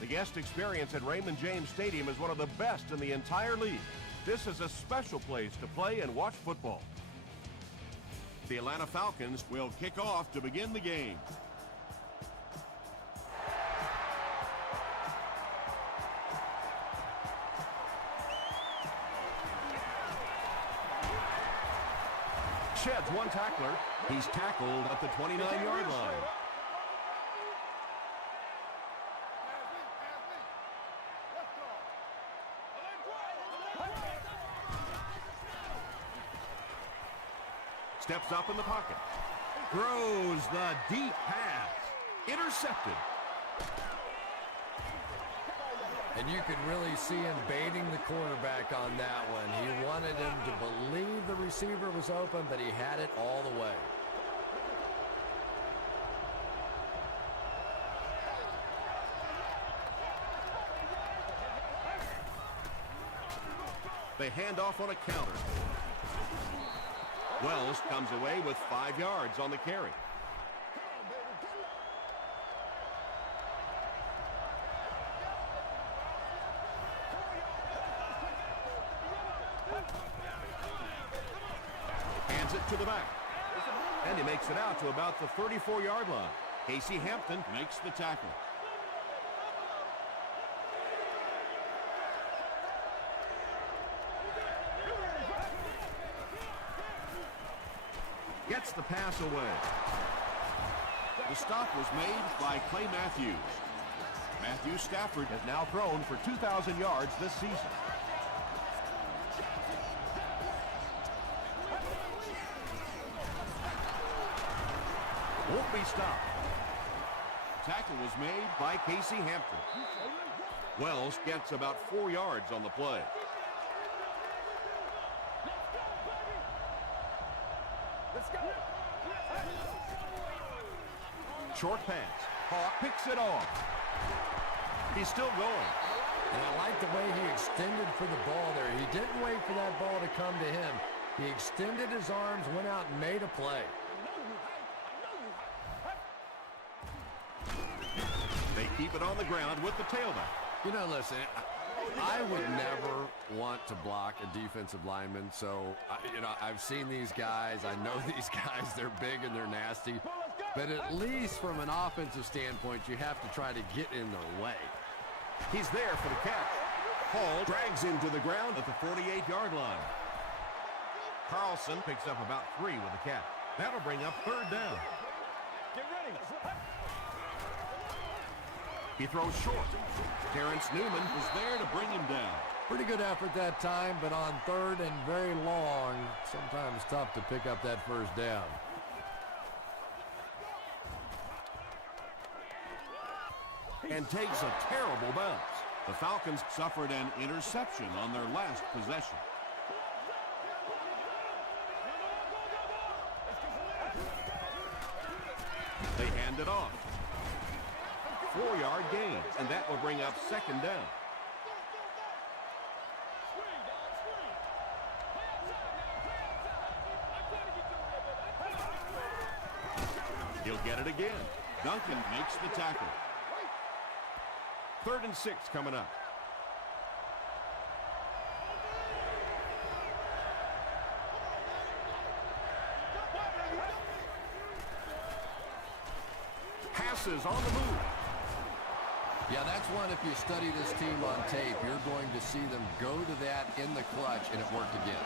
The guest experience at Raymond James Stadium is one of the best in the entire league. This is a special place to play and watch football. The Atlanta Falcons will kick off to begin the game. Sheds one tackler. He's tackled at the 29-yard line. Steps up in the pocket. Throws the deep pass. Intercepted. And you could really see him baiting the quarterback on that one. He wanted him to believe the receiver was open, but he had it all the way. They hand off on a counter. Wells comes away with 5 yards on the carry. Hands it to the back. And he makes it out to about the 34-yard line. Casey Hampton makes the tackle. Gets the pass away. The stop was made by Clay Matthews. Matthew Stafford has now thrown for 2,000 yards this season. Won't be stopped. Tackle was made by Casey Hampton. Wells gets about 4 yards on the play. Short pass. Hawk picks it off. He's still going. And I like the way he extended for the ball there. He didn't wait for that ball to come to him. He extended his arms, went out and made a play. They keep it on the ground with the tailback. You know, listen, I would never want to block a defensive lineman. So, I've seen these guys. I know these guys. They're big and they're nasty. But at least from an offensive standpoint, you have to try to get in their way. He's there for the catch. Hall drags him to the ground at the 48-yard line. Carlson picks up about 3 with the catch. That'll bring up 3rd down. Get ready. He throws short. Terrence Newman was there to bring him down. Pretty good effort that time, but on 3rd and very long, sometimes tough to pick up that 1st down. And takes a terrible bounce. The Falcons suffered an interception on their last possession. They hand it off. 4-yard gain, and that will bring up 2nd down. He'll get it again. Duncan makes the tackle. 3rd and 6 coming up. Passes on the move. Yeah, that's one, if you study this team on tape, you're going to see them go to that in the clutch, and it worked again.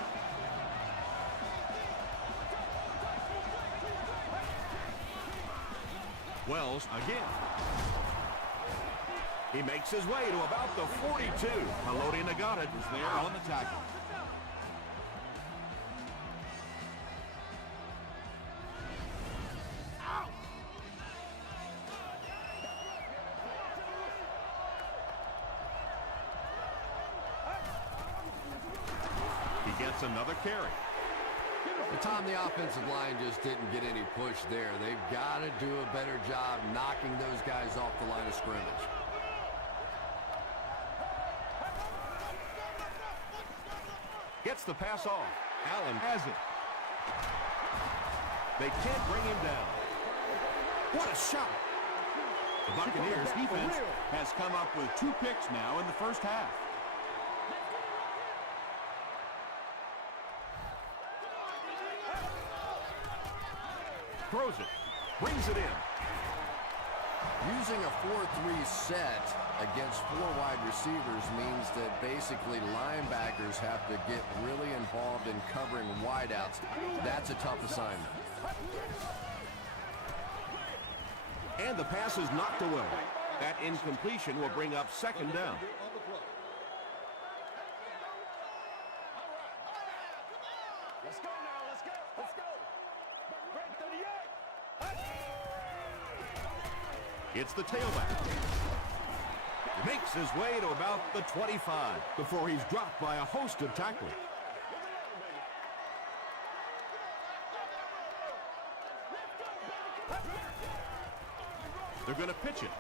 Wells again. He makes his way to about the 42. Haloti Ngata is there on the tackle. He gets another carry. But Tom, the offensive line just didn't get any push there. They've got to do a better job knocking those guys off the line of scrimmage. Gets the pass off. Allen has it. They can't bring him down. What a shot. The Buccaneers defense has come up with 2 picks now in the first half. Throws it. Brings it in. Using a 4-3 set against 4 wide receivers means that basically linebackers have to get really involved in covering wideouts. That's a tough assignment. And the pass is knocked away. That incompletion will bring up second down. Let's go now, let's go, let's go. Break 38. It's the tailback. Makes his way to about the 25 before he's dropped by a host of tacklers. They're going to pitch it.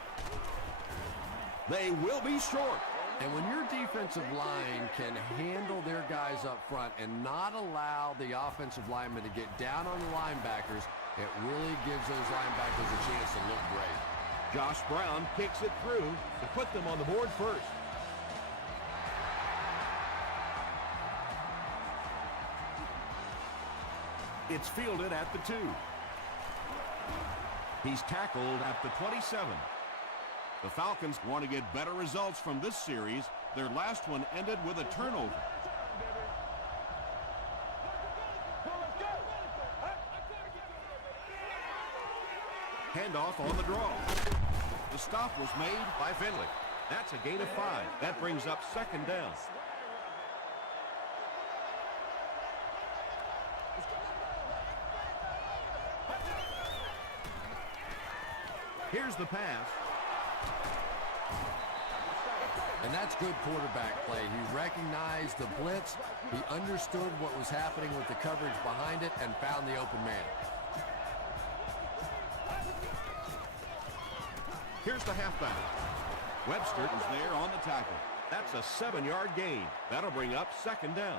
They will be short. And when your defensive line can handle their guys up front and not allow the offensive linemen to get down on the linebackers, it really gives those linebackers a chance to look great. Josh Brown kicks it through to put them on the board first. It's fielded at the 2. He's tackled at the 27. The Falcons want to get better results from this series. Their last one ended with a turnover. Handoff on the draw. The stop was made by Finley. That's a gain of 5. That brings up second down. Here's the pass. And that's good quarterback play. He recognized the blitz. He understood what was happening with the coverage behind it and found the open man. Here's the halfback. Webster is there on the tackle. That's a 7-yard gain. That'll bring up second down.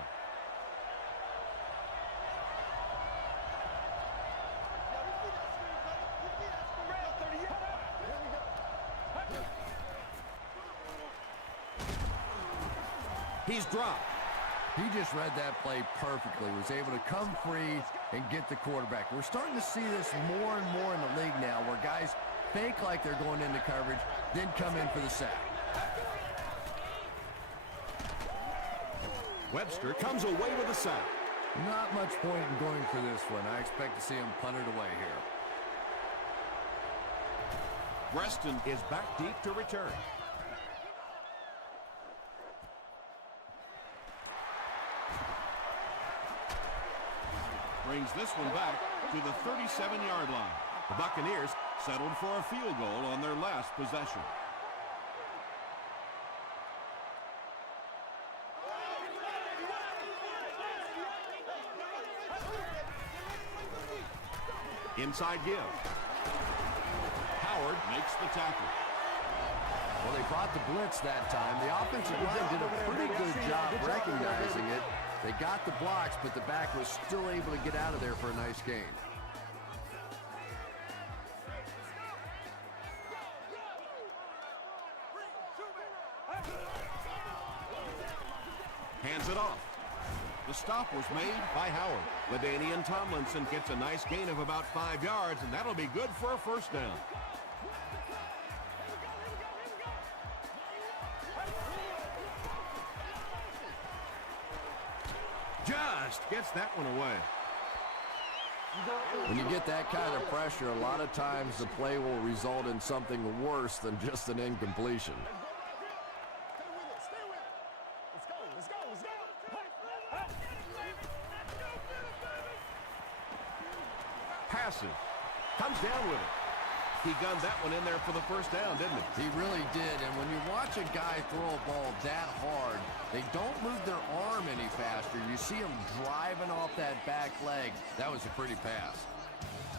He's dropped. He just read that play perfectly, was able to come free and get the quarterback. We're starting to see this more and more in the league now, where guys fake like they're going into coverage, then come in for the sack. Webster comes away with a sack. Not much point in going for this one. I expect to see him punt it away here. Reston is back deep to return. Brings this one back to the 37-yard line. The Buccaneers settled for a field goal on their last possession. Inside give. Howard makes the tackle. Well, they brought the blitz that time. The offensive line did a pretty good job recognizing it. They got the blocks, but the back was still able to get out of there for a nice gain. Hands it off. The stop was made by Howard. LaDainian Tomlinson gets a nice gain of about 5 yards, and that'll be good for a first down. Just gets that one away. When you get that kind of pressure, a lot of times the play will result in something worse than just an incompletion. Passes. Comes down with it. He gunned that one in there for the first down, didn't he? He really did, and when you watch a guy throw a ball that hard, they don't move their arm any faster. You see him driving off that back leg. That was a pretty pass.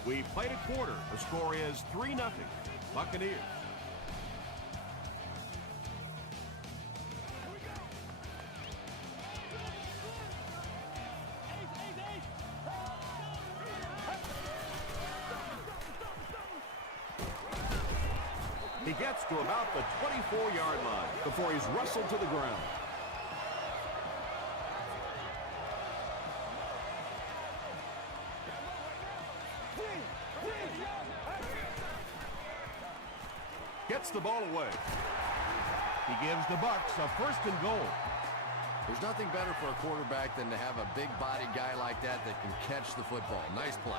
We played a quarter. The score is 3-0. Buccaneers. He gets to about the 24-yard line before he's wrestled to the ground. Gets the ball away. He gives the Bucs a 1st and goal. There's nothing better for a quarterback than to have a big-body guy like that that can catch the football. Nice play.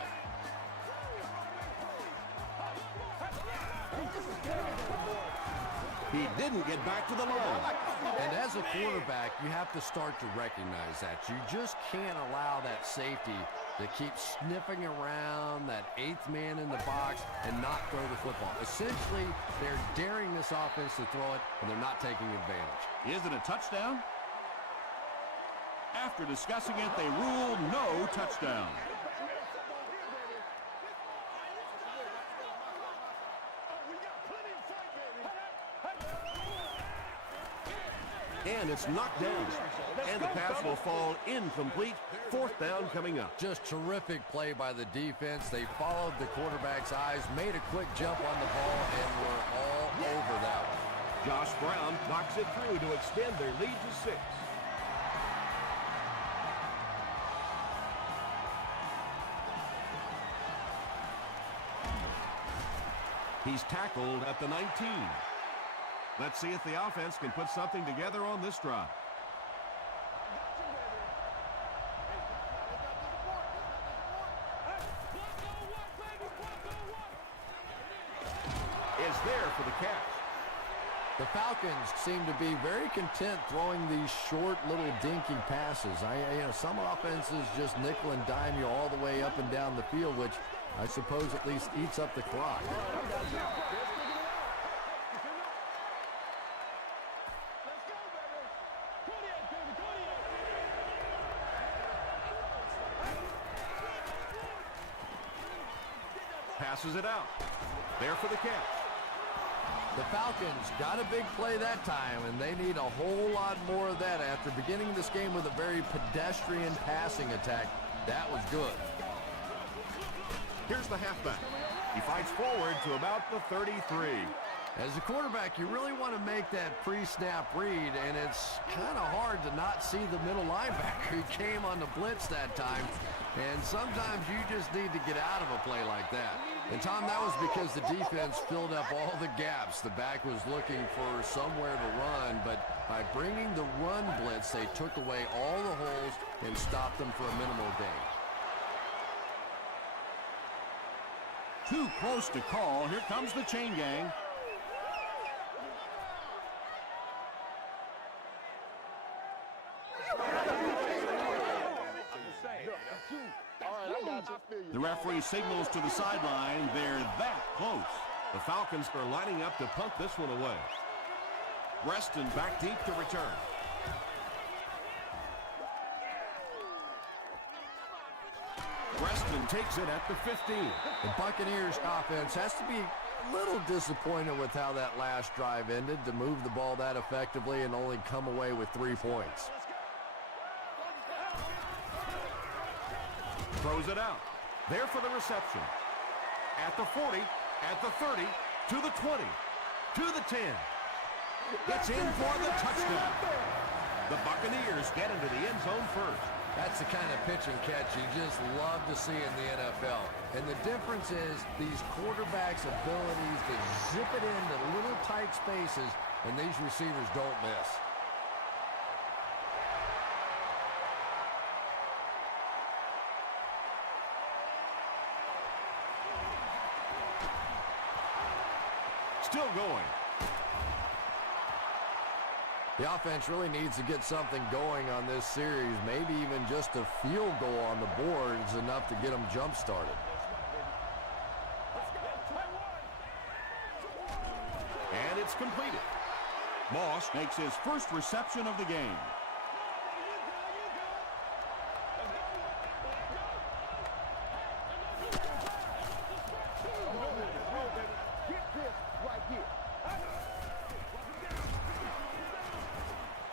He didn't get back to the line. And as a quarterback, you have to start to recognize that. You just can't allow that safety to keep sniffing around that 8th man in the box and not throw the football. Essentially, they're daring this offense to throw it, and they're not taking advantage. Is it a touchdown? After discussing it, they rule no touchdown. And it's knocked down. And the pass will fall incomplete. 4th down coming up. Just terrific play by the defense. They followed the quarterback's eyes, made a quick jump on the ball, and were all over that one. Josh Brown knocks it through to extend their lead to 6. He's tackled at the 19. Let's see if the offense can put something together on this drive. Is there for the catch. The Falcons seem to be very content throwing these short little dinky passes. Some offenses just nickel and dime you all the way up and down the field, which I suppose at least eats up the clock. Passes it out. There for the catch. The Falcons got a big play that time, and they need a whole lot more of that. After beginning this game with a very pedestrian passing attack, that was good. Here's the halfback. He fights forward to about the 33. As a quarterback, you really want to make that pre-snap read, and it's kind of hard to not see the middle linebacker who came on the blitz that time. And sometimes you just need to get out of a play like that. And, Tom, that was because the defense filled up all the gaps. The back was looking for somewhere to run, but by bringing the run blitz, they took away all the holes and stopped them for a minimal gain. Too close to call. Here comes the chain gang. The referee signals to the sideline. They're that close. The Falcons are lining up to punt this one away. Reston back deep to return. Reston takes it at the 15. The Buccaneers offense has to be a little disappointed with how that last drive ended, to move the ball that effectively and only come away with 3 points. Throws it out. There for the reception. At the 40, at the 30, to the 20, to the 10. Gets in for the touchdown. The Buccaneers get into the end zone first. That's the kind of pitch and catch you just love to see in the NFL. And the difference is these quarterbacks' abilities to zip it into little tight spaces, and these receivers don't miss. Still going. The offense really needs to get something going on this series. Maybe even just a field goal on the board is enough to get them jump-started. And it's completed. Moss makes his first reception of the game.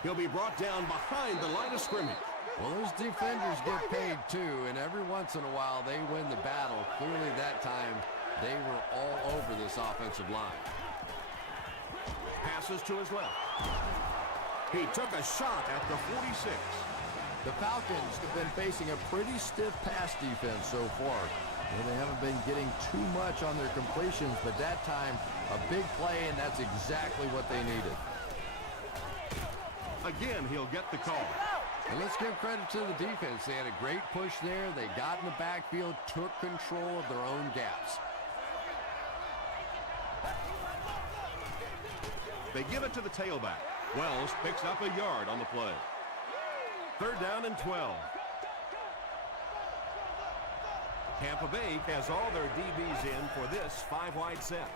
He'll be brought down behind the line of scrimmage. Well, those defenders get paid too, and every once in a while they win the battle. Clearly that time they were all over this offensive line. passes to his left. He took a shot at the 46. The Falcons have been facing a pretty stiff pass defense so far. And they haven't been getting too much on their completions, but that time, a big play, and that's exactly what they needed. Again, he'll get the call. And let's give credit to the defense. They had a great push there. They got in the backfield, took control of their own gaps. They give it to the tailback. Wells picks up a yard on the play. 3rd down and 12. Tampa Bay has all their DBs in for this 5-wide set.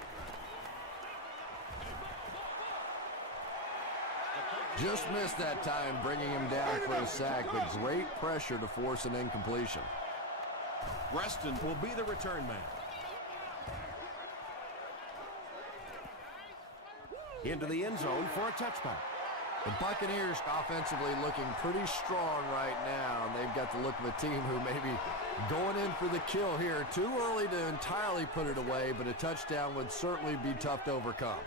Just missed that time, bringing him down for a sack, but great pressure to force an incompletion. Reston will be the return man. Into the end zone for a touchback. The Buccaneers offensively looking pretty strong right now, and they've got the look of a team who may be going in for the kill here. Too early to entirely put it away, but a touchdown would certainly be tough to overcome.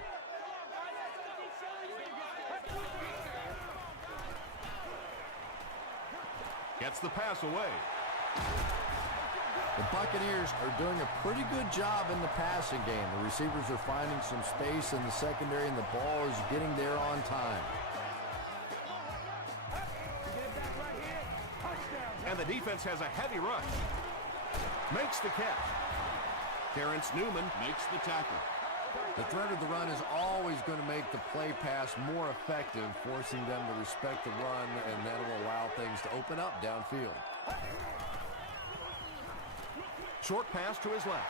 Gets the pass away. The Buccaneers are doing a pretty good job in the passing game. The receivers are finding some space in the secondary, and the ball is getting there on time. And the defense has a heavy rush. Makes the catch. Terrence Newman makes the tackle. The threat of the run is always going to make the play pass more effective, forcing them to respect the run, and that will allow things to open up downfield. Short pass to his left.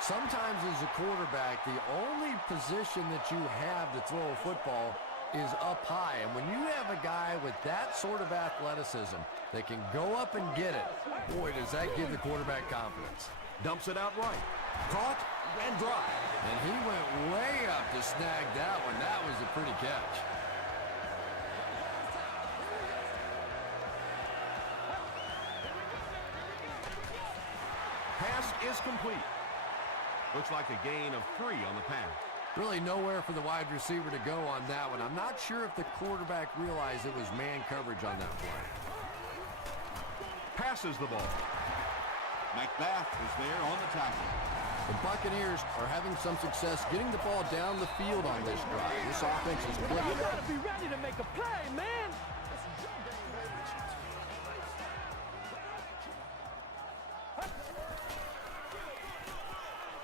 Sometimes as a quarterback, the only position that you have to throw a football is up high. And when you have a guy with that sort of athleticism that can go up and get it, boy, does that give the quarterback confidence. Dumps it out right. Caught and dropped. And he went way up to snag that one. That was a pretty catch. Pass is complete. Looks like a gain of 3 on the pass. Really nowhere for the wide receiver to go on that one. I'm not sure if the quarterback realized it was man coverage on that play. Passes the ball. McBath is there on the tackle. The Buccaneers are having some success getting the ball down the field on this drive. This offense is clicking. You gotta be ready to make a play, man.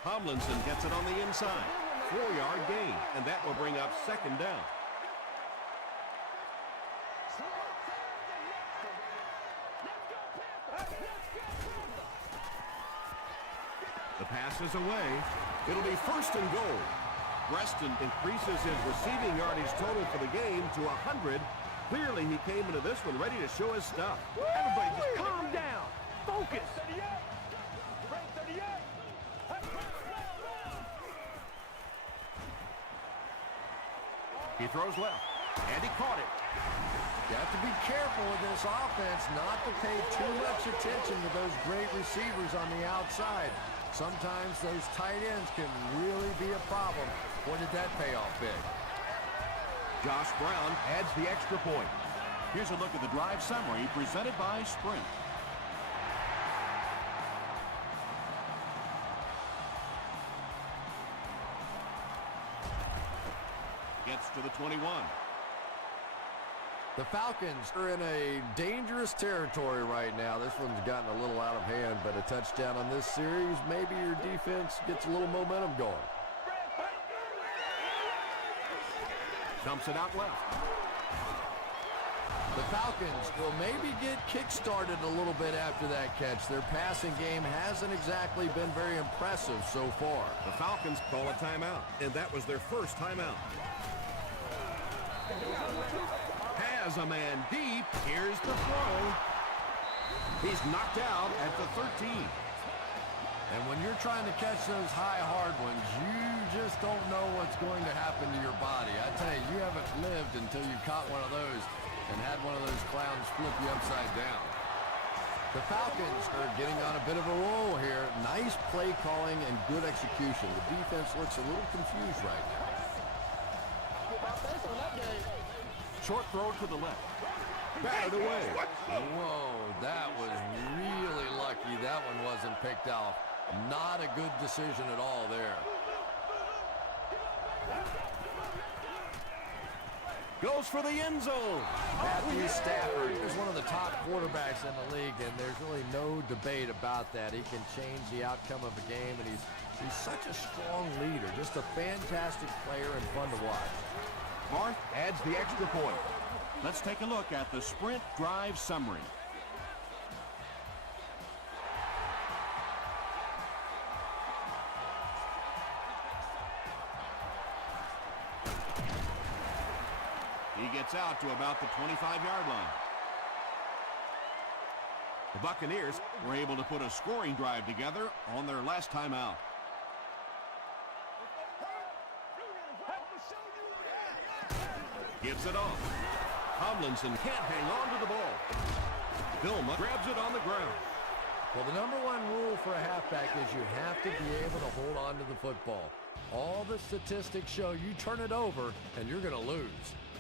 Tomlinson gets it on the inside. 4-yard gain, and that will bring up 2nd down. The pass is away. It'll be 1st and goal. Reston increases his receiving yardage total for the game to 100. Clearly, he came into this one ready to show his stuff. Everybody just calm down. Focus. He throws left, and he caught it. You have to be careful with this offense not to pay too much attention to those great receivers on the outside. Sometimes those tight ends can really be a problem. Boy, did that pay off big. Josh Brown adds the extra point. Here's a look at the drive summary presented by Sprint. Gets to the 21. The Falcons are in a dangerous territory right now. This one's gotten a little out of hand, but a touchdown on this series, maybe your defense gets a little momentum going. Dumps it out left. The Falcons will maybe get kick-started a little bit after that catch. Their passing game hasn't exactly been very impressive so far. The Falcons call a timeout, and that was their first timeout. Has a man deep. Here's the throw. He's knocked out at the 13. And when you're trying to catch those high, hard ones, you just don't know what's going to happen to your body. I tell you, you haven't lived until you caught one of those and had one of those clowns flip you upside down. The Falcons are getting on a bit of a roll here. Nice play calling and good execution. The defense looks a little confused right now. Short throw to the left. Batted away. Whoa, that was really lucky that one wasn't picked off. Not a good decision at all there. Goes for the end zone. Matthew Stafford is one of the top quarterbacks in the league, and there's really no debate about that. He can change the outcome of a game, and he's such a strong leader. Just a fantastic player and fun to watch. Barth adds the extra point. Let's take a look at the sprint drive summary. He gets out to about the 25-yard line. The Buccaneers were able to put a scoring drive together on their last time out. Gives it off. Tomlinson can't hang on to the ball. Vilma grabs it on the ground. Well, the number one rule for a halfback is you have to be able to hold on to the football. All the statistics show you turn it over and you're going to lose.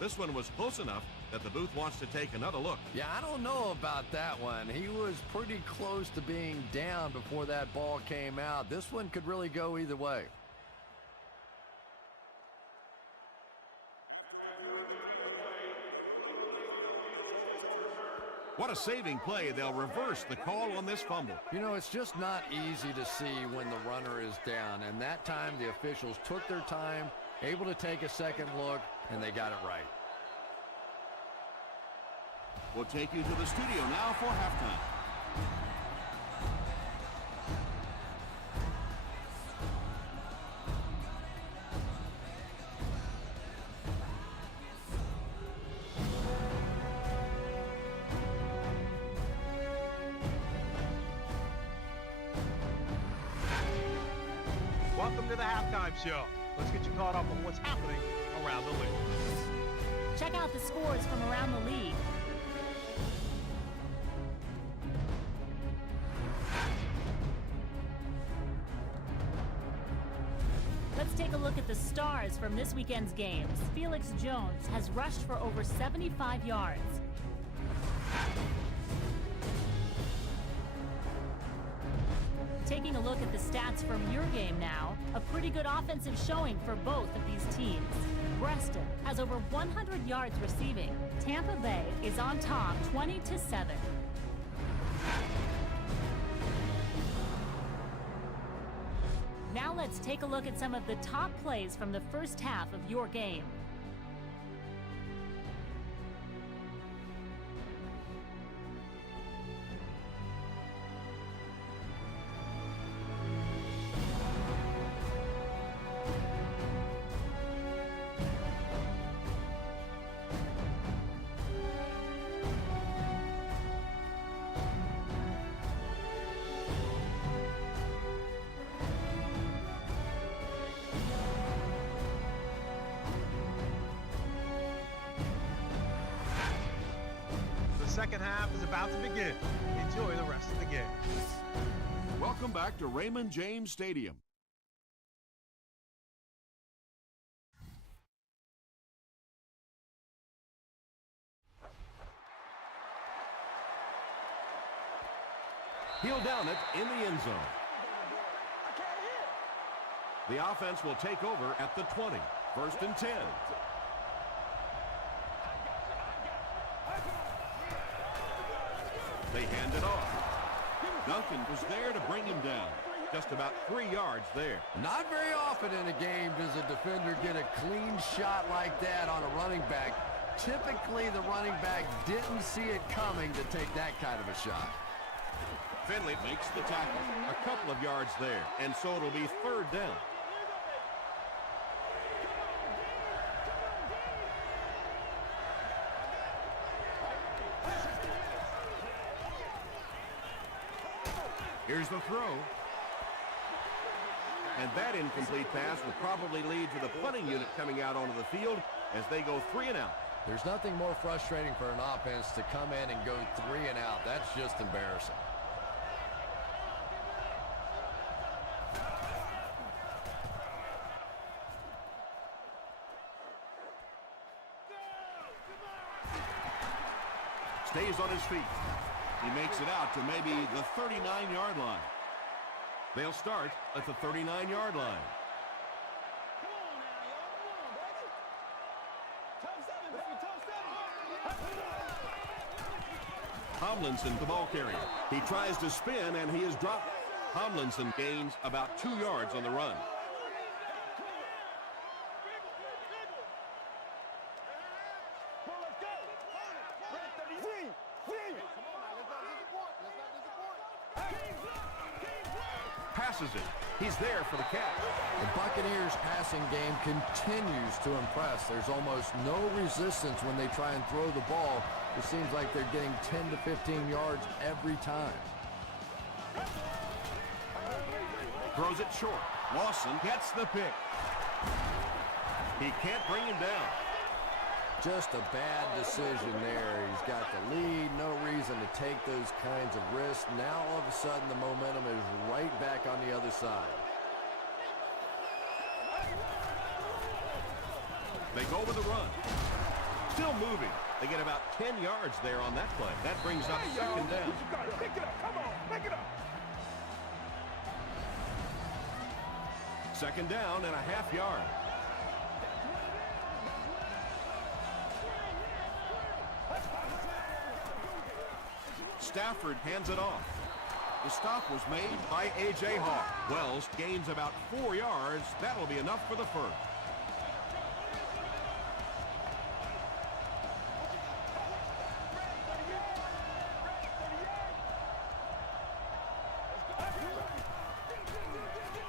This one was close enough that the booth wants to take another look. Yeah, I don't know about that one. He was pretty close to being down before that ball came out. This one could really go either way. What a saving play. They'll reverse the call on this fumble. You know, it's just not easy to see when the runner is down, and that time the officials took their time, able to take a second look, and they got it right. We'll take you to the studio now for halftime. Welcome to the halftime show. Let's get you caught up on what's happening around the league. Check out the scores from around the league. Let's take a look at the stars from this weekend's games. Felix Jones has rushed for over 75 yards. Taking a look at the stats from your game now, a pretty good offensive showing for both of these teams. Preston has over 100 yards receiving. Tampa Bay is on top 20-7. Now let's take a look at some of the top plays from the first half of your game. The second half is about to begin. Enjoy the rest of the game. Welcome back to Raymond James Stadium. He'll down it in the end zone. The offense will take over at the 20. 1st and 10. They hand it off. Duncan was there to bring him down. Just about 3 yards there. Not very often in a game does a defender get a clean shot like that on a running back. Typically, the running back didn't see it coming to take that kind of a shot. Finley makes the tackle. A couple of yards there, and so it'll be 3rd down. Here's the throw. And that incomplete pass will probably lead to the punting unit coming out onto the field as they go 3 and out. There's nothing more frustrating for an offense to come in and go 3 and out. That's just embarrassing. stays on his feet. He makes it out to maybe the 39-yard line. They'll start at the 39-yard line. Tomlinson, the ball carrier. He tries to spin, and he is dropped. Tomlinson gains about 2 yards on the run. Passes it. He's there for the catch. The Buccaneers passing game continues to impress. There's almost no resistance when they try and throw the ball. It seems like they're getting 10 to 15 yards every time. Throws it short. Lawson gets the pick. He can't bring him down. Just a bad decision there. He's got the lead, no reason to take those kinds of risks. Now all of a sudden the momentum is right back on the other side. They go with the run. Still moving. They get about 10 yards there on that play. That brings up second down. Pick it up. Come on. Pick it up. Second down and a half yard. Stafford hands it off. The stop was made by A.J. Hawk. Wells gains about 4 yards. That'll be enough for the first.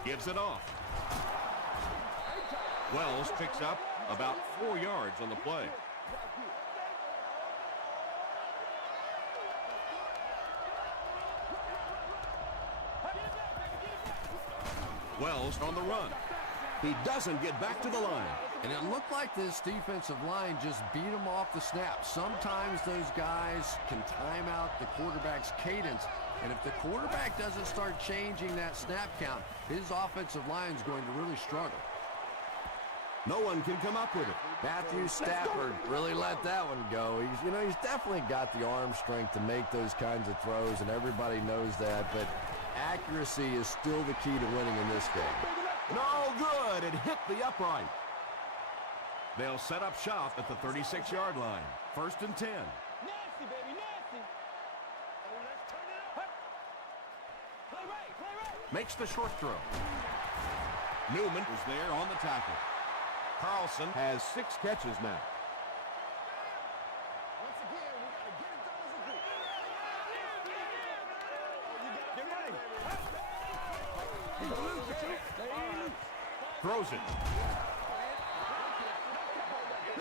Gives it off. Wells picks up about 4 yards on the play. Wells on the run. He doesn't get back to the line. And it looked like this defensive line just beat him off the snap. Sometimes those guys can time out the quarterback's cadence. And if the quarterback doesn't start changing that snap count, his offensive line is going to really struggle. No one can come up with it. Matthew Stafford really let that one go. He's definitely got the arm strength to make those kinds of throws, and everybody knows that. But accuracy is still the key to winning in this game. No good. It hit the upright. They'll set up shop at the 36-yard line. First and 10. Nasty, baby, nasty. Let's turn it up. Play right. Makes the short throw. Newman was there on the tackle. Carlson has 6 catches now. Once again, we got to get it done as a group. Get ready. Throws it.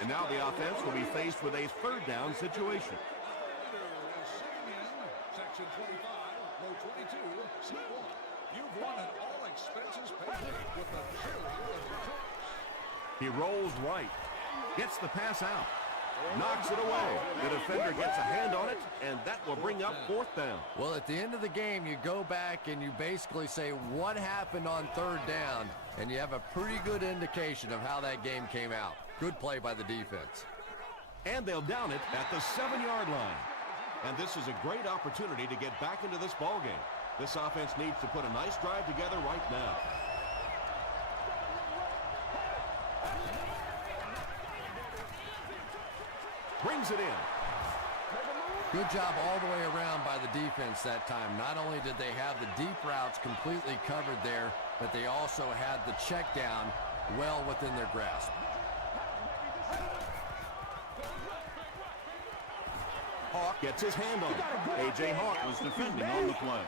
And now the offense will be faced with a third down situation. Section 25, row 22, seat 1. You've won an all-expenses paid with the cheerleader of your choice. He rolls right. Gets the pass out. Knocks it away. The defender gets a hand on it, and that will bring up fourth down. Well, at the end of the game, you go back and you basically say what happened on third down, and you have a pretty good indication of how that game came out. Good play by the defense. And they'll down it at the 7-yard line. And this is a great opportunity to get back into this ballgame. This offense needs to put a nice drive together right now. Brings it in. Good job all the way around by the defense that time. Not only did they have the deep routes completely covered there, but they also had the check down well within their grasp. Hawk gets his hand on it. A.J. Hawk was defending on the play.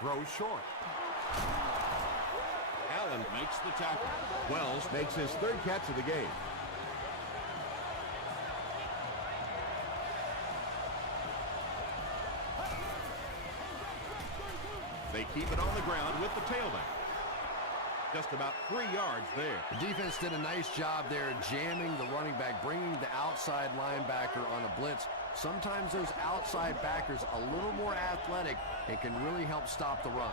Throws short. Allen makes the tackle. Wells makes his third catch of the game. They keep it on the ground with the tailback. Just about 3 yards there. The defense did a nice job there jamming the running back, bringing the outside linebacker on a blitz. Sometimes those outside backers a little more athletic and can really help stop the run.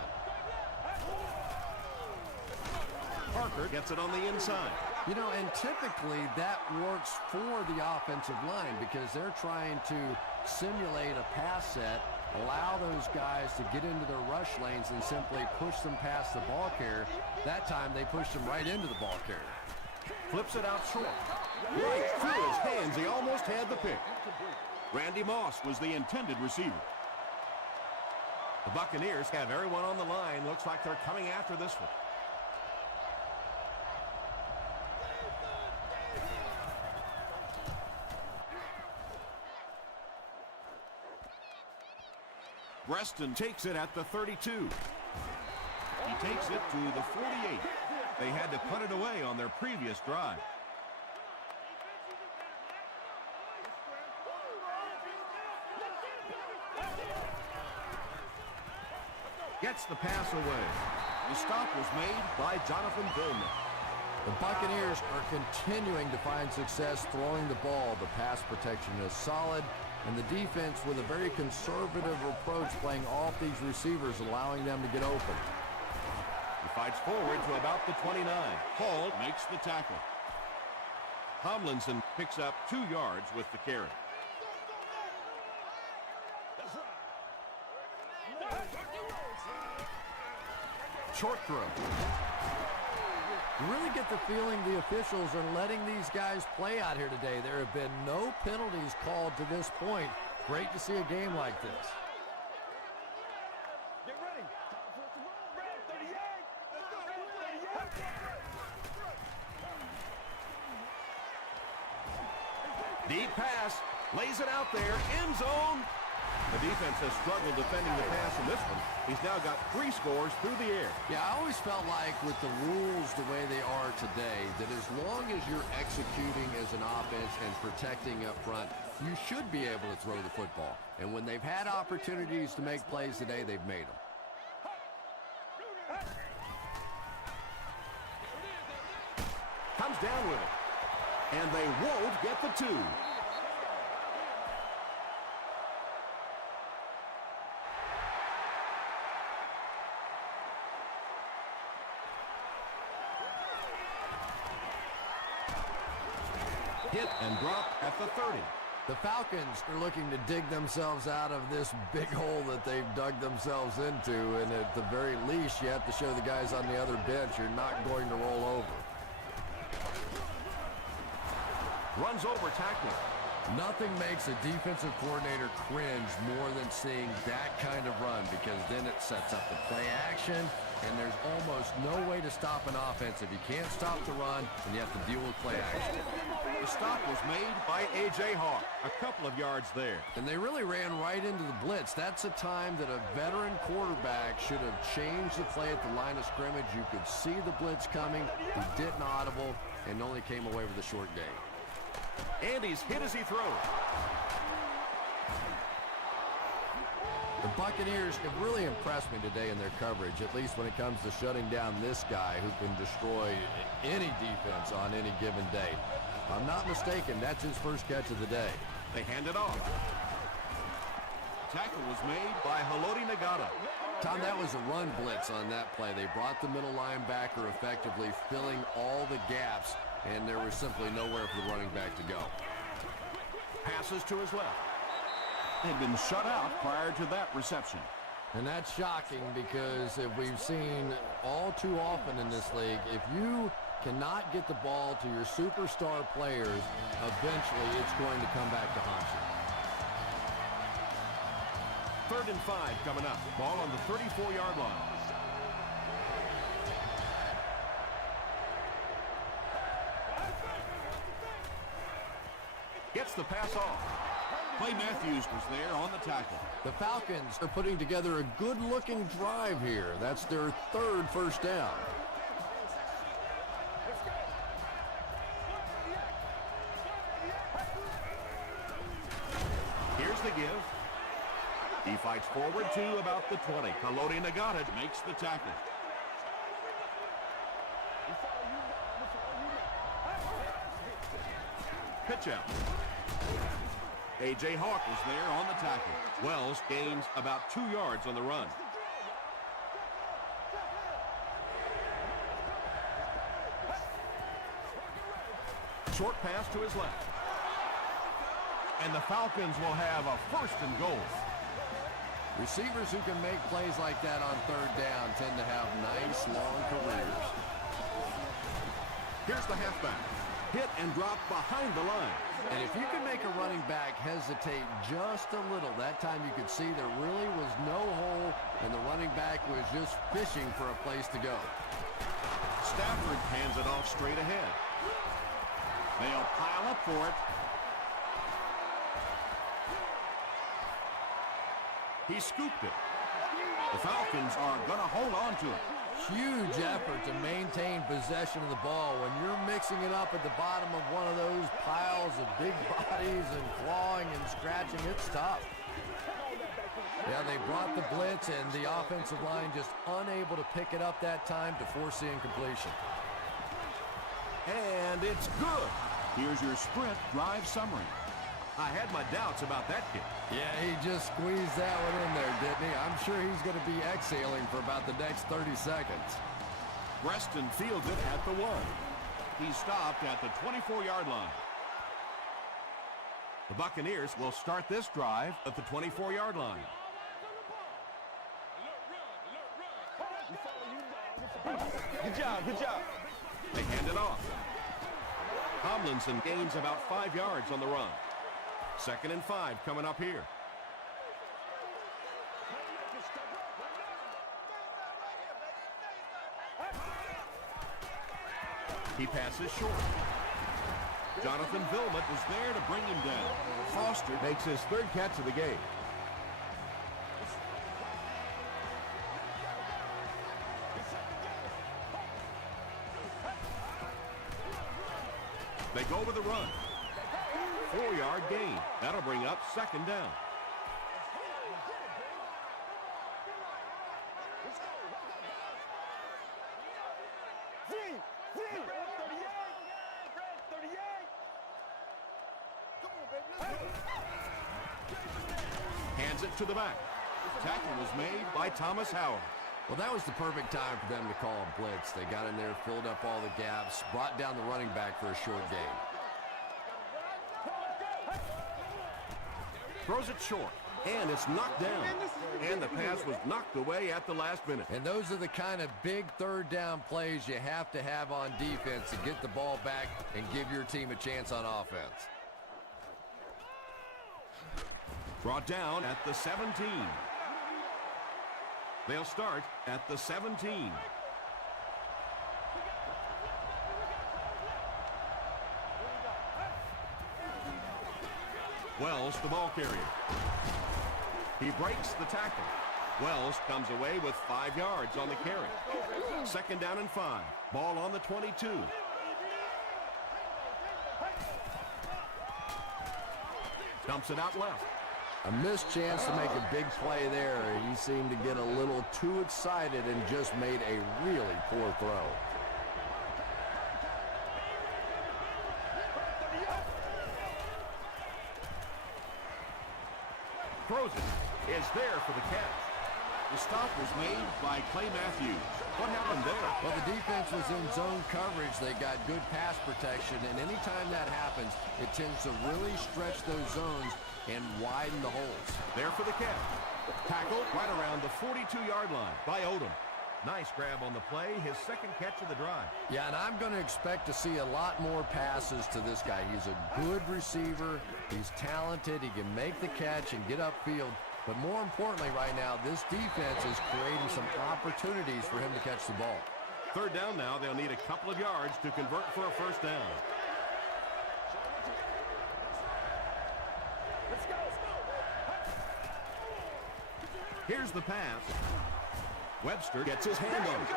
Parker gets it on the inside. You know, and typically that works for the offensive line because they're trying to simulate a pass set, allow those guys to get into their rush lanes and simply push them past the ball carrier. That time they pushed them right into the ball carrier. Flips it out short. Right through his hands. He almost had the pick. Randy Moss was the intended receiver. The Buccaneers have everyone on the line. Looks like they're coming after this one. Breaston takes it at the 32. He takes it to the 48. They had to punt it away on their previous drive. Gets the pass away. The stop was made by Jonathan Billman. The Buccaneers are continuing to find success throwing the ball. The pass protection is solid, and the defense with a very conservative approach playing off these receivers, allowing them to get open. He fights forward to about the 29. Hall makes the tackle. Tomlinson picks up 2 yards with the carry. Short throw. You really get the feeling the officials are letting these guys play out here today. There have been no penalties called to this point. Great to see a game like this. Get ready. Red 38. Let's go. Red 38. Deep pass. Lays it out there. End zone. The defense has struggled defending the pass in this one. He's now got 3 scores through the air. Yeah, I always felt like with the rules the way they are today, that as long as you're executing as an offense and protecting up front, you should be able to throw the football. And when they've had opportunities to make plays today, they've made them. Comes down with it. And they won't get the 2. Hit and drop at the 30. The Falcons are looking to dig themselves out of this big hole that they've dug themselves into, and at the very least, you have to show the guys on the other bench you're not going to roll over. Runs over tackling. Nothing makes a defensive coordinator cringe more than seeing that kind of run, because then it sets up the play action, and there's almost no way to stop an offense if you can't stop the run, and you have to deal with play action. The stop was made by A.J. Hawk, a couple of yards there. And they really ran right into the blitz. That's a time that a veteran quarterback should have changed the play at the line of scrimmage. You could see the blitz coming. He didn't audible and only came away with a short gain. And he's hit as he throws. The Buccaneers have really impressed me today in their coverage, at least when it comes to shutting down this guy who can destroy any defense on any given day. If I'm not mistaken, that's his first catch of the day. They hand it off. Tackle was made by Haloti Nagata. Tom, that was a run blitz on that play. They brought the middle linebacker effectively filling all the gaps, and there was simply nowhere for the running back to go. Passes to his left. They've been shut out prior to that reception. And that's shocking because if we've seen all too often in this league, if you cannot get the ball to your superstar players, eventually it's going to come back to haunt you. 3rd and 5 coming up. Ball on the 34-yard line. Gets the pass off. Clay Matthews was there on the tackle. The Falcons are putting together a good-looking drive here. That's their 3rd first down. Here's the give. He fights forward to about the 20. Haloti Nagata makes the tackle. Pitch out. A.J. Hawk was there on the tackle. Wells gains about 2 yards on the run. Short pass to his left. And the Falcons will have a 1st and goal. Receivers who can make plays like that on 3rd down tend to have nice, long careers. Here's the halfback. Hit and drop behind the line. And if you can make a running back hesitate just a little, that time you could see there really was no hole, and the running back was just fishing for a place to go. Stafford hands it off straight ahead. They'll pile up for it. He scooped it. The Falcons are going to hold on to it. Huge effort to maintain possession of the ball. When you're mixing it up at the bottom of one of those piles of big bodies and clawing and scratching, it's tough. Yeah, they brought the blitz, and the offensive line just unable to pick it up that time to force the incompletion. And it's good. Here's your sprint drive summary. I had my doubts about that kick. Yeah, he just squeezed that one in there, didn't he? I'm sure he's going to be exhaling for about the next 30 seconds. Preston fields it at the 1. He stopped at the 24-yard line. The Buccaneers will start this drive at the 24-yard line. Good job, good job. They hand it off. Tomlinson gains about 5 yards on the run. 2nd and 5 coming up here. He passes short. Jonathan Vilmot was there to bring him down. Foster makes his 3rd catch of the game. They go with the run. 4-yard gain. That'll bring up 2nd down. Hands it to the back. Tackle was made by Thomas Howard. Well, that was the perfect time for them to call a blitz. They got in there, filled up all the gaps, brought down the running back for a short gain. Throws it short, and it's knocked down. And the pass was knocked away at the last minute. And those are the kind of big 3rd down plays you have to have on defense to get the ball back and give your team a chance on offense. Brought down at the 17. They'll start at the 17. Wells, the ball carrier. He breaks the tackle. Wells comes away with 5 yards on the carry. 2nd down and 5. Ball on the 22. Dumps it out left. A missed chance to make a big play there. He seemed to get a little too excited and just made a really poor throw. Throws it. It's there for the catch. The stop was made by Clay Matthews. What happened there? Well, the defense was in zone coverage. They got good pass protection, and anytime that happens, it tends to really stretch those zones and widen the holes. There for the catch. Tackled right around the 42-yard line by Odom. Nice grab on the play, his 2nd catch of the drive. Yeah, and I'm going to expect to see a lot more passes to this guy. He's a good receiver. He's talented. He can make the catch and get upfield. But more importantly right now, this defense is creating some opportunities for him to catch the ball. 3rd down now. They'll need a couple of yards to convert for a 1st down. Here's the pass. Webster gets his hand on it,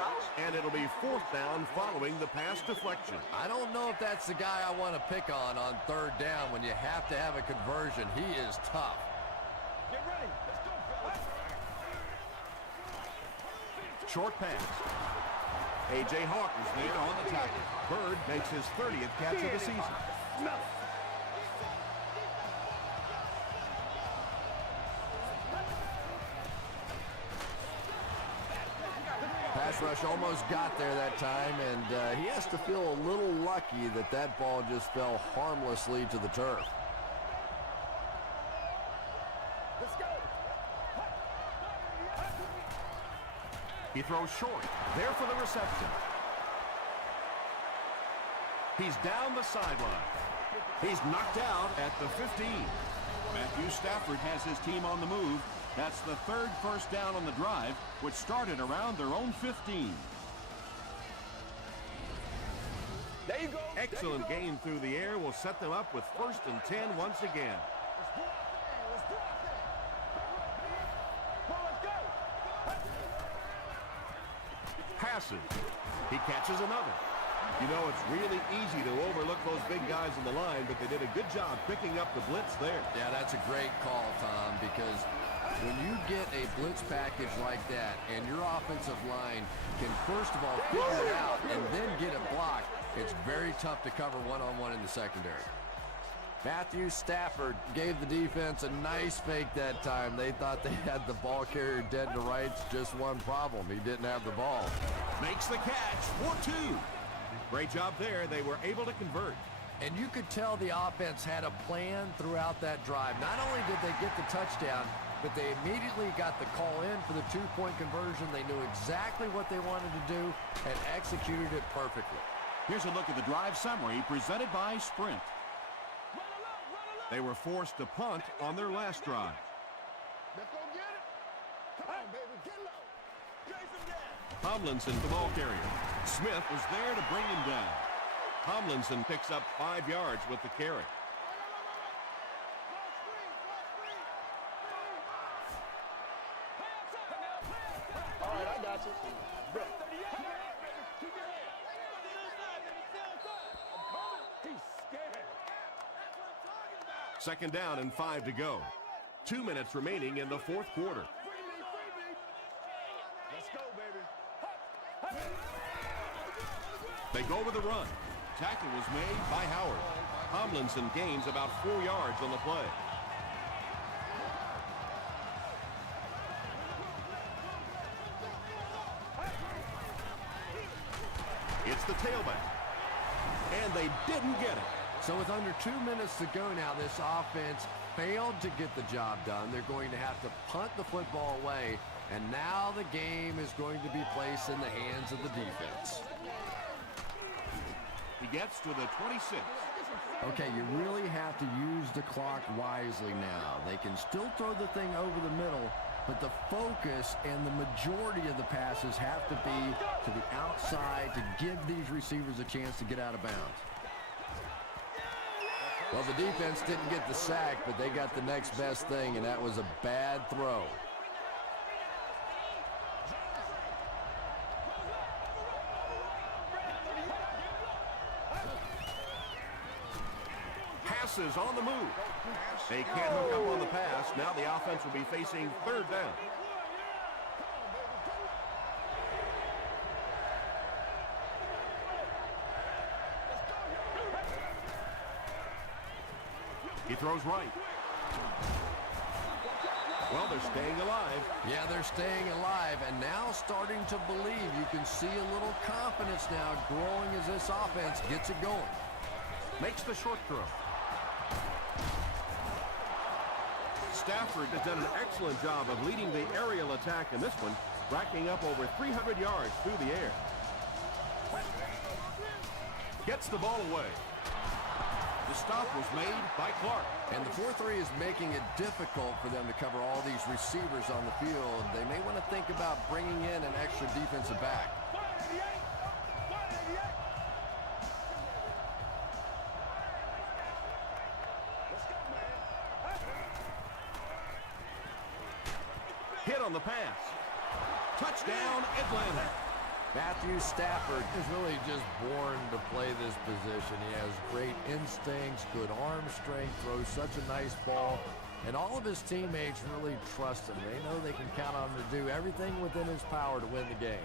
and it'll be 4th down following the pass deflection. I don't know if that's the guy I want to pick on 3rd down when you have to have a conversion. He is tough. Get ready. Let's go, fellas. Short pass. A.J. Hawk is there on the tackle. Bird makes his 30th catch of the season. Pass rush almost got there that time, and he has to feel a little lucky that that ball just fell harmlessly to the turf. Let's go. He throws short. There for the reception. He's down the sideline. He's knocked out at the 15. Matthew Stafford has his team on the move. That's the third first down on the drive, which started around their own 15. There you go. Excellent gain through the air will set them up with 1st and 10 once again. Let's go. Let's go. Passes. He catches another. You know, it's really easy to overlook those big guys on the line, but they did a good job picking up the blitz there. Yeah, that's a great call, Tom, because when you get a blitz package like that and your offensive line can first of all figure it out and then get it blocked, it's very tough to cover one-on-one in the secondary. Matthew Stafford gave the defense a nice fake that time. They thought they had the ball carrier dead to rights. Just one problem. He didn't have the ball. Makes the catch for 2. Great job there. They were able to convert. And you could tell the offense had a plan throughout that drive. Not only did they get the touchdown, but they immediately got the call in for the 2-point conversion. They knew exactly what they wanted to do and executed it perfectly. Here's a look at the drive summary presented by Sprint. They were forced to punt on their last drive. Let's go get it. Come on, baby. Get low. Chase him down. Tomlinson, the ball carrier. Smith was there to bring him down. Tomlinson picks up 5 yards with the carry. All right, I got you. He's scared. 2nd down and 5 to go. 2 minutes remaining in the 4th quarter. Let's go, baby. They go with the run. Tackle was made by Howard. Tomlinson gains about 4 yards on the play. It's the tailback. And they didn't get it. So with under 2 minutes to go now, this offense failed to get the job done. They're going to have to punt the football away, and now the game is going to be placed in the hands of the defense. He gets to the 26. Okay, you really have to use the clock wisely now. They can still throw the thing over the middle, but the focus and the majority of the passes have to be to the outside to give these receivers a chance to get out of bounds. Well, the defense didn't get the sack, but they got the next best thing, and that was a bad throw. Passes on the move. They can't hook up on the pass. Now the offense will be facing 3rd down. He throws right. Well, they're staying alive. Yeah, they're staying alive and now starting to believe. You can see a little confidence now growing as this offense gets it going. Makes the short throw. Stafford has done an excellent job of leading the aerial attack in this one, racking up over 300 yards through the air. Gets the ball away. The stop was made by Clark. And the 4-3 is making it difficult for them to cover all these receivers on the field. They may want to think about bringing in an extra defensive back. Hit on the pass. Touchdown, Atlanta. Matthew Stafford is really just born to play this position. He has great instincts, good arm strength, throws such a nice ball, and all of his teammates really trust him. They know they can count on him to do everything within his power to win the game.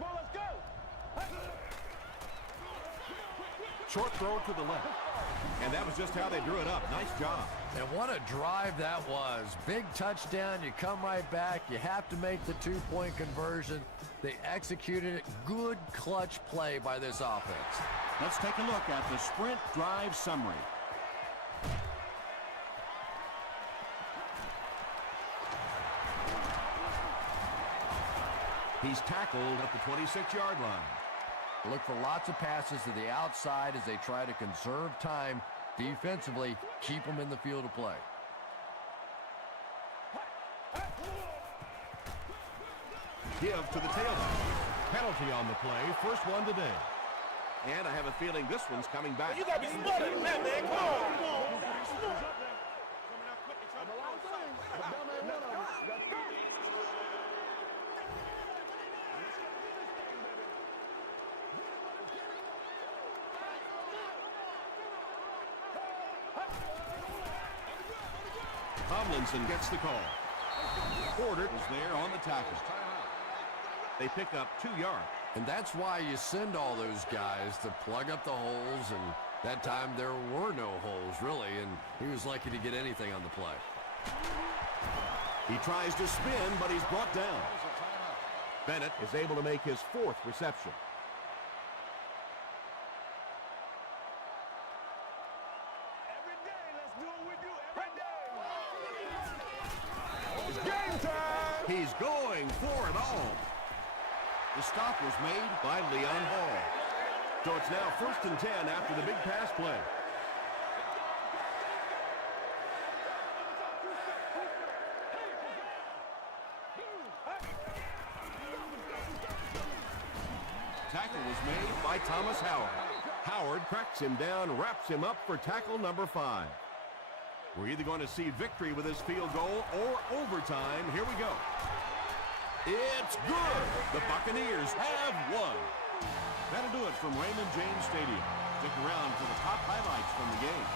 Well, let's go. Short throw to the left. And that was just how they drew it up. Nice job. And what a drive that was. Big touchdown. You come right back. You have to make the two-point conversion. They executed it. Good clutch play by this offense. Let's take a look at the sprint drive summary. He's tackled at the 26-yard line. Look for lots of passes to the outside as they try to conserve time defensively, keep them in the field of play. Give to the tailback. Penalty on the play. First one today. And I have a feeling this one's coming back. You gotta be smarter than that, man. Come on. Tomlinson gets the call. Porter is there on the tackle. They pick up 2 yards. And that's why you send all those guys to plug up the holes, and that time there were no holes, really, and he was lucky to get anything on the play. He tries to spin, but he's brought down. Bennett is able to make his 4th reception. Every day, let's do what we do every day. It's game time. He's going for it all. The stop was made by Leon Hall. So it's now 1st and 10 after the big pass play. Tackle was made by Thomas Howard. Howard cracks him down, wraps him up for tackle number 5. We're either going to see victory with this field goal or overtime. Here we go. It's good. The Buccaneers have won. That'll do it from Raymond James Stadium. Stick around for the top highlights from the game.